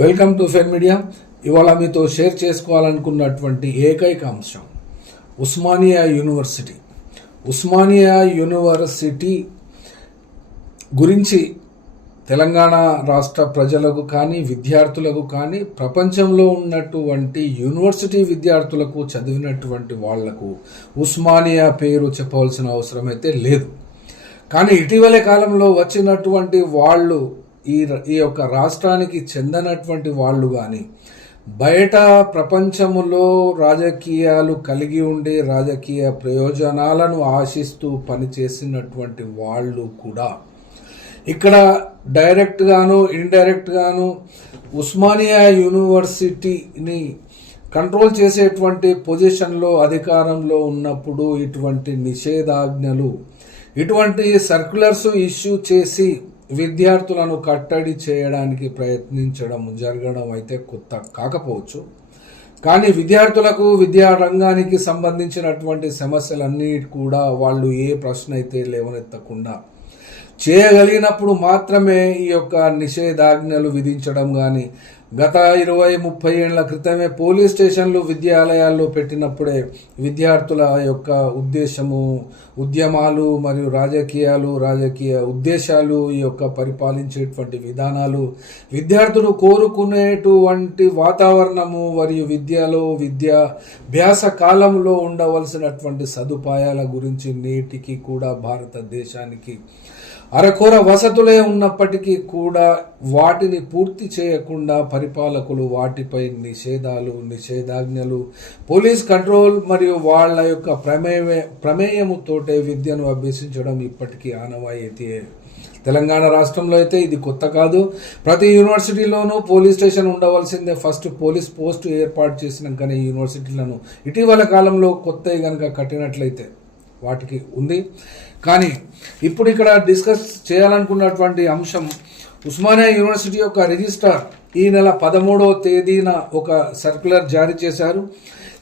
Welcome to ఫెన్ media ఇవాళ మీతో share చేసుకోవాలనుకున్నటువంటి ఏకైక అంశం ఉస్మానియా యూనివర్సిటీ. ఉస్మానియా యూనివర్సిటీ గురించి తెలంగాణ రాష్ట్ర ప్రజలకు కానీ విద్యార్థులకు కానీ ప్రపంచంలో ఉన్నటువంటి యూనివర్సిటీ విద్యార్థులకు చదివినటువంటి వాళ్ళకు ఉస్మానియా పేరు చెప్పవలసిన అవసరం అయితే లేదు. కానీ ఇటీవలి కాలంలో వచ్చినటువంటి వాళ్ళు ఈ ఈ యొక్క రాష్ట్రానికి చెందనటువంటి వాళ్ళు కానీ బయట ప్రపంచములో రాజకీయాలు కలిగి ఉండి రాజకీయ ప్రయోజనాలను ఆశిస్తూ పనిచేసినటువంటి వాళ్ళు కూడా ఇక్కడ డైరెక్ట్గాను ఇండైరెక్ట్గాను ఉస్మానియా యూనివర్సిటీని కంట్రోల్ చేసేటువంటి పొజిషన్లో అధికారంలో ఉన్నప్పుడు ఇటువంటి నిషేధాజ్ఞలు ఇటువంటి సర్క్యులర్స్ ఇష్యూ చేసి విద్యార్థులను కట్టడి చేయడానికి ప్రయత్నించడం జరగడం అయితే కొత్త కాకపోవచ్చు. కానీ విద్యార్థులకు విద్యా రంగానికి సంబంధించినటువంటి సమస్యలన్నీ కూడా వాళ్ళు ఏ ప్రశ్న అయితే లేవనెత్తకుండా చేయగలిగినప్పుడు మాత్రమే ఈ యొక్క నిషేధాజ్ఞలు విధించడం కానీ గత ఇరవై ముప్పై ఏళ్ళ క్రితమే పోలీస్ స్టేషన్లు విద్యాలయాల్లో పెట్టినప్పుడే విద్యార్థుల యొక్క ఉద్దేశము ఉద్యమాలు మరియు రాజకీయాలు రాజకీయ ఉద్దేశాలు ఈ యొక్క పరిపాలించేటువంటి విధానాలు విద్యార్థులు కోరుకునేటువంటి వాతావరణము మరియు విద్యలో విద్యాభ్యాస కాలంలో ఉండవలసినటువంటి సదుపాయాల గురించి నేటికి కూడా భారతదేశానికి అరకొర వసతులే ఉన్నప్పటికీ కూడా వాటిని పూర్తి చేయకుండా పరిపాలకులు వాటిపై నిషేధాలు నిషేధాజ్ఞలు పోలీస్ కంట్రోల్ మరియు వాళ్ళ యొక్క ప్రమేయ ప్రమేయముతోటే విద్యను అభ్యసించడం ఇప్పటికీ ఆనవాయితీ తెలంగాణ రాష్ట్రంలో అయితే ఇది కొత్త కాదు. ప్రతి యూనివర్సిటీలోనూ పోలీస్ స్టేషన్ ఉండవలసిందే. ఫస్ట్ పోలీస్ పోస్ట్ ఏర్పాటు చేసినాకనే యూనివర్సిటీలను ఇటీవల కాలంలో కొత్తవి కనుక కట్టినట్లయితే. వాటికి ఉంది. కానీ ఇప్పుడు ఇక్కడ డిస్కస్ చేయాలనుకున్నటువంటి అంశం ఉస్మానియా యూనివర్సిటీ యొక్క రిజిస్ట్రార్ ఈ నెల పదమూడవ తేదీన ఒక సర్క్యులర్ జారీ చేశారు.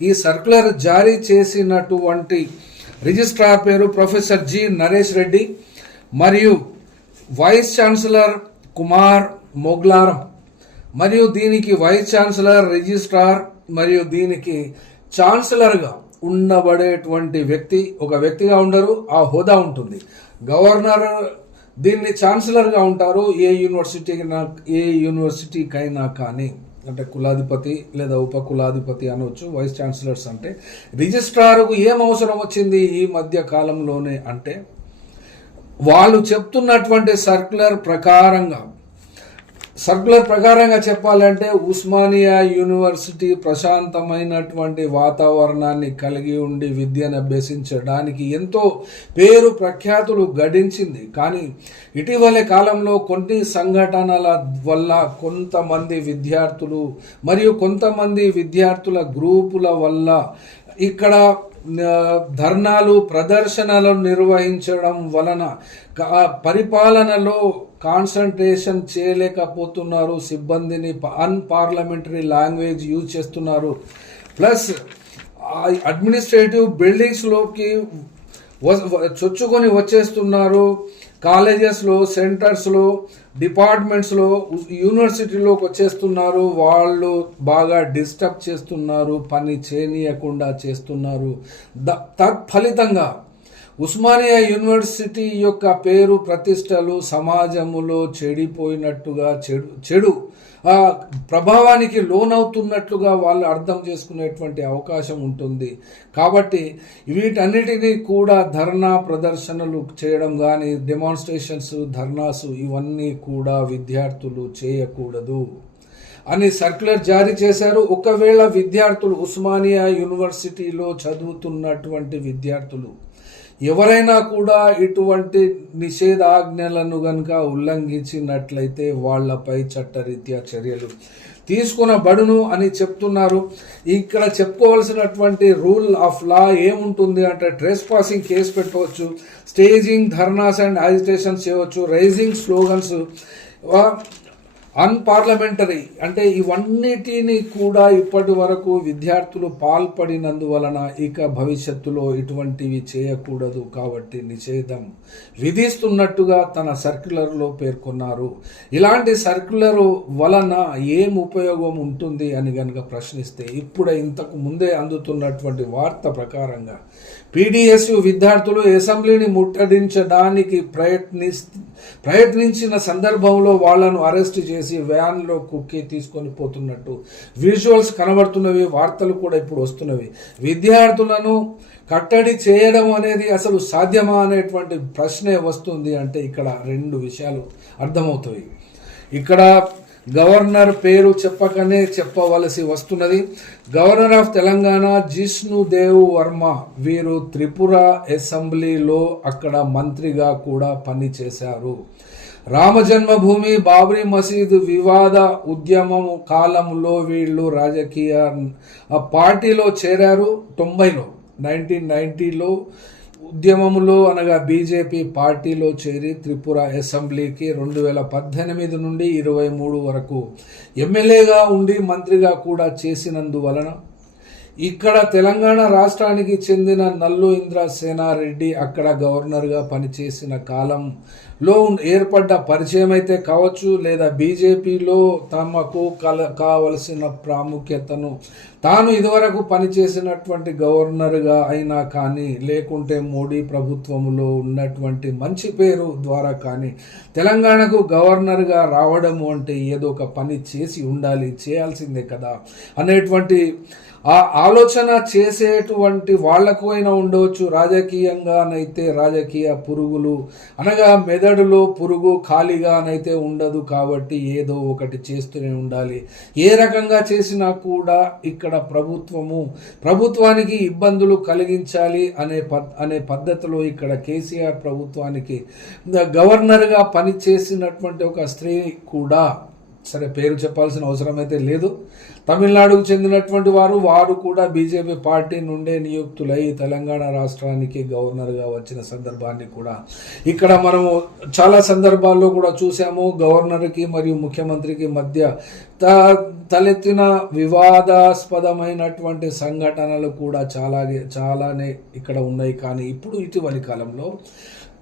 ఈ సర్క్యులర్ జారీ చేసినటువంటి రిజిస్ట్రార్ పేరు ప్రొఫెసర్ జి నరేష్ రెడ్డి మరియు వైస్ ఛాన్సలర్ కుమార్ మొగ్లారం మరియు దీనికి వైస్ ఛాన్సలర్ రిజిస్ట్రార్ మరియు దీనికి ఛాన్సలర్గా ఉండబడేటువంటి వ్యక్తి ఒక వ్యక్తిగా ఉండరు ఆ హోదా ఉంటుంది. గవర్నర్ దీన్ని ఛాన్సలర్గా ఉంటారు ఏ యూనివర్సిటీకి ఏ యూనివర్సిటీకైనా కానీ అంటే కులాధిపతి లేదా ఉప కులాధిపతి అనవచ్చు వైస్ ఛాన్సలర్స్ అంటే రిజిస్ట్రార్కు ఏం అవసరం వచ్చింది ఈ మధ్య కాలంలోనే అంటే వాళ్ళు చెప్తున్నటువంటి సర్క్యులర్ ప్రకారంగా సర్కులర్ ప్రకారంగా చెప్పాలంటే ఉస్మానియా యూనివర్సిటీ ప్రశాంతమైనటువంటి వాతావరణాన్ని కలిగి ఉండి విద్యను అభ్యసించడానికి ఎంతో పేరు ప్రఖ్యాతులు గడించింది. కానీ ఇటీవలి కాలంలో కొన్ని సంఘటనల వల్ల కొంతమంది విద్యార్థులు మరియు కొంతమంది విద్యార్థుల గ్రూపుల వల్ల ఇక్కడ ధర్నాలు ప్రదర్శనలు నిర్వహించడం వలన పరిపాలనలో కాన్సన్ట్రేషన్ చేయలేకపోతున్నారు సిబ్బందిని అన్పార్లమెంటరీ లాంగ్వేజ్ యూజ్ చేస్తున్నారు. ప్లస్ అడ్మినిస్ట్రేటివ్ బిల్డింగ్స్లోకి చొచ్చుకొని వచ్చేస్తున్నారు. కాలేజెస్లో సెంటర్స్లో డిపార్ట్మెంట్స్లో యూనివర్సిటీలోకి వచ్చేస్తున్నారు. వాళ్ళు బాగా డిస్టర్బ్ చేస్తున్నారు పని చేయనీయకుండా చేస్తున్నారు. ద తత్ఫలితంగా ఉస్మానియా యూనివర్సిటీ యొక్క పేరు ప్రతిష్టలు సమాజములో చెడిపోయినట్టుగా చెడు చెడు ప్రభావానికి లోనవుతున్నట్లుగా వాళ్ళు అర్థం చేసుకునేటువంటి అవకాశం ఉంటుంది. కాబట్టి వీటన్నిటినీ కూడా ధర్నా ప్రదర్శనలు చేయడం కానీ డెమాన్స్ట్రేషన్స్ ధర్నాసు ఇవన్నీ కూడా విద్యార్థులు చేయకూడదు అని సర్క్యులర్ జారీ చేశారు. ఒకవేళ విద్యార్థులు ఉస్మానియా యూనివర్సిటీలో చదువుతున్నటువంటి విద్యార్థులు ఎవరైనా కూడా ఇటువంటి నిషేధాజ్ఞలను కనుక ఉల్లంఘించినట్లయితే వాళ్ళపై చట్టరీత్యా చర్యలు తీసుకునబడును అని చెప్తున్నారు. ఇక్కడ చెప్పుకోవాల్సినటువంటి రూల్ ఆఫ్ లా ఏముంటుంది అంటే ట్రెస్ పాసింగ్ కేసు పెట్టవచ్చు స్టేజింగ్ ధర్నాస్ అండ్ యాజిటేషన్స్ చేయవచ్చు రైజింగ్ స్లోగన్స్ అన్పార్లమెంటరీ అంటే ఇవన్నిటిని కూడా ఇప్పటి వరకు విద్యార్థులు పాల్పడినందువలన ఇక భవిష్యత్తులో ఇటువంటివి చేయకూడదు కాబట్టి నిషేధం విధిస్తున్నట్టుగా తన సర్క్యులర్లో పేర్కొన్నారు. ఇలాంటి సర్క్యులర్ వలన ఏం ఉపయోగం ఉంటుంది అని కనుక ప్రశ్నిస్తే ఇప్పుడే ఇంతకు ముందే అందుతున్నటువంటి వార్త ప్రకారంగా పీడిఎస్యు విద్యార్థులు అసెంబ్లీని ముట్టడించడానికి ప్రయత్ని ప్రయత్నించిన సందర్భంలో వాళ్ళను అరెస్ట్ చేసి వ్యాన్లో కుక్కి తీసుకొని పోతున్నట్టు. విజువల్స్ కనబడుతున్నవి వార్తలు కూడా ఇప్పుడు వస్తున్నవి. విద్యార్థులను కట్టడి చేయడం అనేది అసలు సాధ్యమా అనేటువంటి ప్రశ్నే వస్తుంది అంటే ఇక్కడ రెండు విషయాలు అర్థమవుతాయి. ఇక్కడ గవర్నర్ పేరు చెప్పకనే చెప్పవలసి వస్తున్నది. గవర్నర్ ఆఫ్ తెలంగాణ జిష్ణు దేవ్ వర్మ వీరు త్రిపుర అసెంబ్లీలో అక్కడ మంత్రిగా కూడా పనిచేశారు. రామజన్మభూమి బాబ్రీ మసీదు వివాద ఉద్యమం కాలంలో వీళ్ళు రాజకీయ పార్టీలో చేరారు. తొంభైలో నైన్టీన్ నైంటీలో ఉద్యమంలో అనగా బీజేపీ పార్టీలో చేరి త్రిపుర అసెంబ్లీకి రెండు వేల పద్దెనిమిది నుండి ఇరవై మూడు వరకు ఎమ్మెల్యేగా ఉండి మంత్రిగా కూడా చేసినందువలన ఇక్కడ తెలంగాణ రాష్ట్రానికి చెందిన నల్లు ఇంద్ర సేనారెడ్డి అక్కడ గవర్నర్గా పనిచేసిన కాలంలో ఏర్పడ్డ పరిచయం అయితే కావచ్చు లేదా బీజేపీలో తమకు కల కావలసిన ప్రాముఖ్యతను తాను ఇదివరకు పనిచేసినటువంటి గవర్నర్గా అయినా కానీ లేకుంటే మోడీ ప్రభుత్వంలో ఉన్నటువంటి మంచి పేరు ద్వారా కానీ తెలంగాణకు గవర్నర్గా రావడము అంటే ఏదో ఒక పని చేసి ఉండాలి చేయాల్సిందే కదా అనేటువంటి ఆ ఆలోచన చేసేటువంటి వాళ్ళకు అయినా ఉండవచ్చు. రాజకీయంగానైతే రాజకీయ పురుగులు అనగా మెదడులో పురుగు ఖాళీగానైతే ఉండదు కాబట్టి ఏదో ఒకటి చేస్తూనే ఉండాలి. ఏ రకంగా చేసినా కూడా ఇక్కడ ప్రభుత్వము ప్రభుత్వానికి ఇబ్బందులు కలిగించాలి అనే పద్ అనే పద్ధతిలో ఇక్కడ కేసీఆర్ ప్రభుత్వానికి గవర్నర్గా పనిచేసినటువంటి ఒక స్త్రీ కూడా సరే పేరు చెప్పాల్సిన అవసరం అయితే లేదు. తమిళనాడుకు చెందినటువంటి వారు వారు కూడా బీజేపీ పార్టీ నుండే నియుక్తులై తెలంగాణ రాష్ట్రానికి గవర్నర్గా వచ్చిన సందర్భాన్ని కూడా ఇక్కడ మనము చాలా సందర్భాల్లో కూడా చూసాము గవర్నర్కి మరియు ముఖ్యమంత్రికి మధ్య త తలెత్తిన వివాదాస్పదమైనటువంటి సంఘటనలు కూడా చాలా చాలానే ఇక్కడ ఉన్నాయి. కానీ ఇప్పుడు ఇటీవలి కాలంలో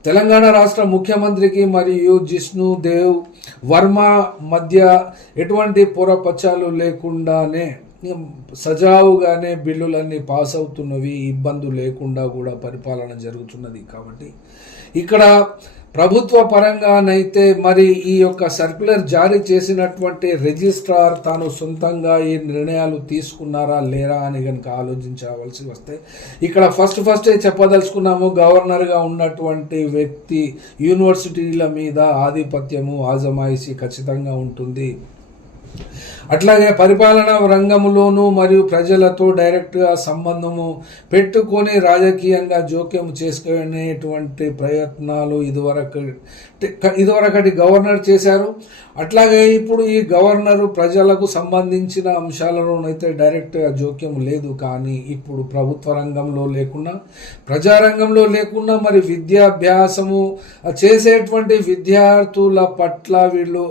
తెలంగాణ రాష్ట్ర ముఖ్యమంత్రికి మరియు జిష్ణు దేవ్ వర్మ మధ్య ఎటువంటి పొరపచ్చాలు లేకుండానే సజావుగానే బిల్లులన్నీ పాస్ అవుతున్నవి ఇబ్బందులు లేకుండా కూడా పరిపాలన జరుగుతున్నది కాబట్టి ఇక్కడ ప్రభుత్వ పరంగానైతే మరి ఈ యొక్క సర్క్యులర్ జారీ చేసినటువంటి రిజిస్ట్రార్ తాను సొంతంగా ఈ నిర్ణయాలు తీసుకున్నారా లేరా అని కనుక ఆలోచించవలసి వస్తే ఇక్కడ ఫస్ట్ ఫస్టే చెప్పదలుచుకున్నాము గవర్నర్గా ఉన్నటువంటి వ్యక్తి యూనివర్సిటీల మీద ఆధిపత్యము ఆజమాయిషి ఖచ్చితంగా ఉంటుంది. అట్లాగే పరిపాలన రంగంలోనూ మరియు ప్రజలతో డైరెక్ట్గా సంబంధము పెట్టుకొని రాజకీయంగా జోక్యం చేసుకునేటువంటి ప్రయత్నాలు ఇదివరకు ఇదివరకటి గవర్నర్ చేశారు. అట్లాగే ఇప్పుడు ఈ గవర్నర్ ప్రజలకు సంబంధించిన అంశాలలోనైతే డైరెక్ట్గా జోక్యం లేదు. కానీ ఇప్పుడు ప్రభుత్వ రంగంలో లేకున్నా ప్రజారంగంలో లేకున్నా మరి విద్యాభ్యాసము చేసేటువంటి విద్యార్థుల పట్ల వీళ్ళు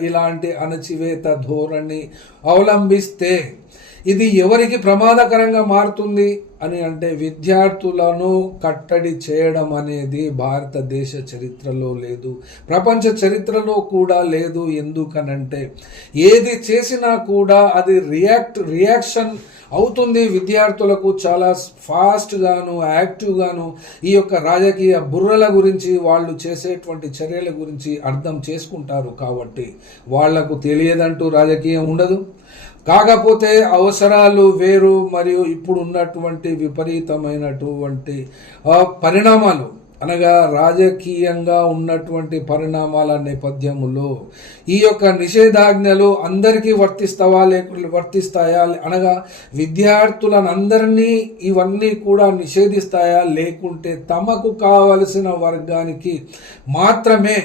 ఇలాంటి అణచివేత ధోరణి అవలంబిస్తే ఇది ఎవరికి ప్రమాదకరంగా మారుతుంది అని అంటే విద్యార్థులను కట్టడి చేయడం అనేది భారతదేశ చరిత్రలో లేదు ప్రపంచ చరిత్రలో కూడా లేదు. ఎందుకనంటే ఏది చేసినా కూడా అది రియాక్ట్ రియాక్షన్ అవుతుంది. విద్యార్థులకు చాలా ఫాస్ట్గాను యాక్టివ్గాను ఈ యొక్క రాజకీయ బుర్రల గురించి వాళ్ళు చేసేటువంటి చర్యల గురించి అర్థం చేసుకుంటారు కాబట్టి వాళ్ళకు తెలియదంటూ రాజకీయం ఉండదు. కాకపోతే అవసరాలు వేరు మరియు ఇప్పుడు ఉన్నటువంటి విపరీతమైనటువంటి పరిణామాలు అనగా రాజకీయంగా ఉన్నటువంటి పరిణామాల నేపథ్యంలో ఈ యొక్క నిషేధాజ్ఞలు అందరికీ వర్తిస్తావా లేకుండా వర్తిస్తాయా అనగా విద్యార్థులను అందరినీ ఇవన్నీ కూడా నిషేధిస్తాయా లేకుంటే తమకు కావలసిన వర్గానికి మాత్రమే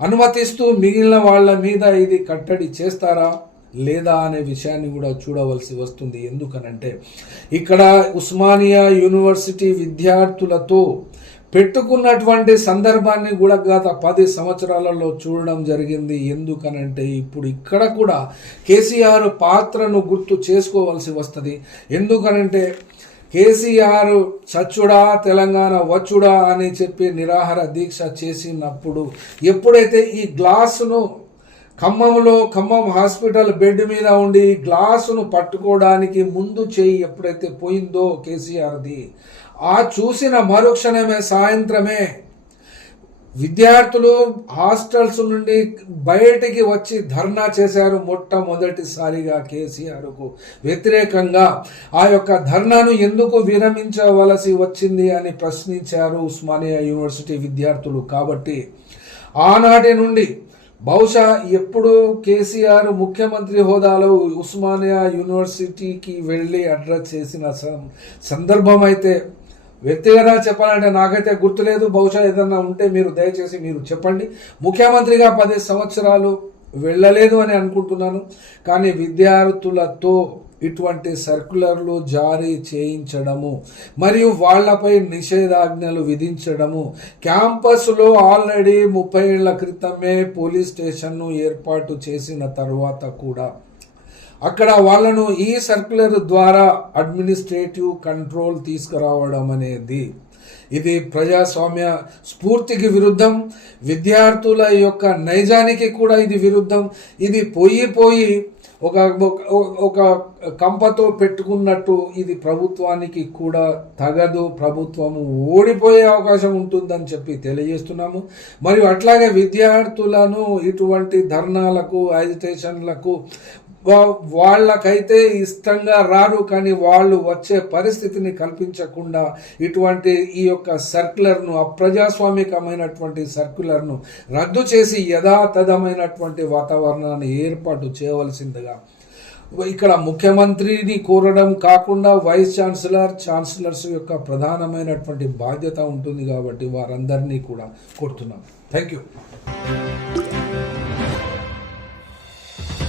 అనుమతిస్తూ మిగిలిన వాళ్ళ మీద ఇది కట్టడి చేస్తారా లేదా అనే విషయాన్ని కూడా చూడవలసి వస్తుంది. ఎందుకనంటే ఇక్కడ ఉస్మానియా యూనివర్సిటీ విద్యార్థులతో పెట్టుకున్నటువంటి సందర్భాన్ని కూడా గత పది సంవత్సరాలలో చూడడం జరిగింది. ఎందుకనంటే ఇప్పుడు ఇక్కడ కూడా కేసీఆర్ పాత్రను గుర్తు చేసుకోవాల్సి వస్తుంది. ఎందుకనంటే కేసీఆర్ చచ్చుడా తెలంగాణ వచ్చుడా అని చెప్పి నిరాహార దీక్ష చేసినప్పుడు ఎప్పుడైతే ఈ గ్లాసును ఖమ్మంలో ఖమ్మం హాస్పిటల్ బెడ్ మీద ఉండి గ్లాసును పట్టుకోవడానికి ముందు చేయి ఎప్పుడైతే పోయిందో కేసీఆర్ది ఆ చూసిన మరుక్షణమే సాయంత్రమే విద్యార్థులు హాస్టల్స్ నుండి బయటికి వచ్చి ధర్నా చేశారు మొట్టమొదటిసారిగా కేసీఆర్కు. వ్యతిరేకంగా ఆ యొక్క ధర్నాను ఎందుకు విరమించవలసి వచ్చింది అని ప్రశ్నించారు ఉస్మానియా యూనివర్సిటీ విద్యార్థులు. కాబట్టి ఆనాటి నుండి బహుశా ఎప్పుడు కేసీఆర్ ముఖ్యమంత్రి హోదాలో ఉస్మానియా యూనివర్సిటీకి వెళ్ళి అడ్రస్ చేసిన సందర్భం అయితే వ్యక్తిగతంగా చెప్పాలంటే నాకైతే గుర్తులేదు. బహుశా ఏదన్నా ఉంటే మీరు దయచేసి మీరు చెప్పండి. ముఖ్యమంత్రిగా పది సంవత్సరాలు వెళ్ళలేదు అని అనుకుంటున్నాను. కానీ విద్యార్థులతో ఇటువంటి సర్కులర్లు జారీ చేయించడము మరియు వాళ్ళపై నిషేధాజ్ఞలు విధించడము. క్యాంపస్లో ఆల్రెడీ ముప్పై ఏళ్ళ క్రితమే పోలీస్ స్టేషన్ను ఏర్పాటు చేసిన తర్వాత కూడా అక్కడ వాళ్ళను ఈ సర్క్యులర్ ద్వారా అడ్మినిస్ట్రేటివ్ కంట్రోల్ తీసుకురావడం అనేది ఇది ప్రజాస్వామ్య స్ఫూర్తికి విరుద్ధం. విద్యార్థుల యొక్క నైజానికి కూడా ఇది విరుద్ధం. ఇది పోయి పోయి ఒక ఒక- కంపతో పెట్టుకున్నట్టు ఇది ప్రభుత్వానికి కూడా తగదు. ప్రభుత్వము ఓడిపోయే అవకాశం ఉంటుందని చెప్పి తెలియజేస్తున్నాము. మరియు అట్లాగే విద్యార్థులను ఇటువంటి ధర్నాలకు అజిటేషన్లకు వాళ్ళకైతే ఇష్టంగా రారు కానీ వాళ్ళు వచ్చే పరిస్థితిని కల్పించకుండా ఇటువంటి ఈ యొక్క సర్క్యులర్ను అప్రజాస్వామికమైనటువంటి సర్క్యులర్ను రద్దు చేసి యథాతథమైనటువంటి వాతావరణాన్ని ఏర్పాటు చేయవలసిందిగా ఇక్కడ ముఖ్యమంత్రిని కోరడం కాకుండా వైస్ ఛాన్సలర్ ఛాన్సలర్స్ యొక్క ప్రధానమైనటువంటి బాధ్యత ఉంటుంది కాబట్టి వారందరినీ కూడా కోరుతున్నాం. Thank you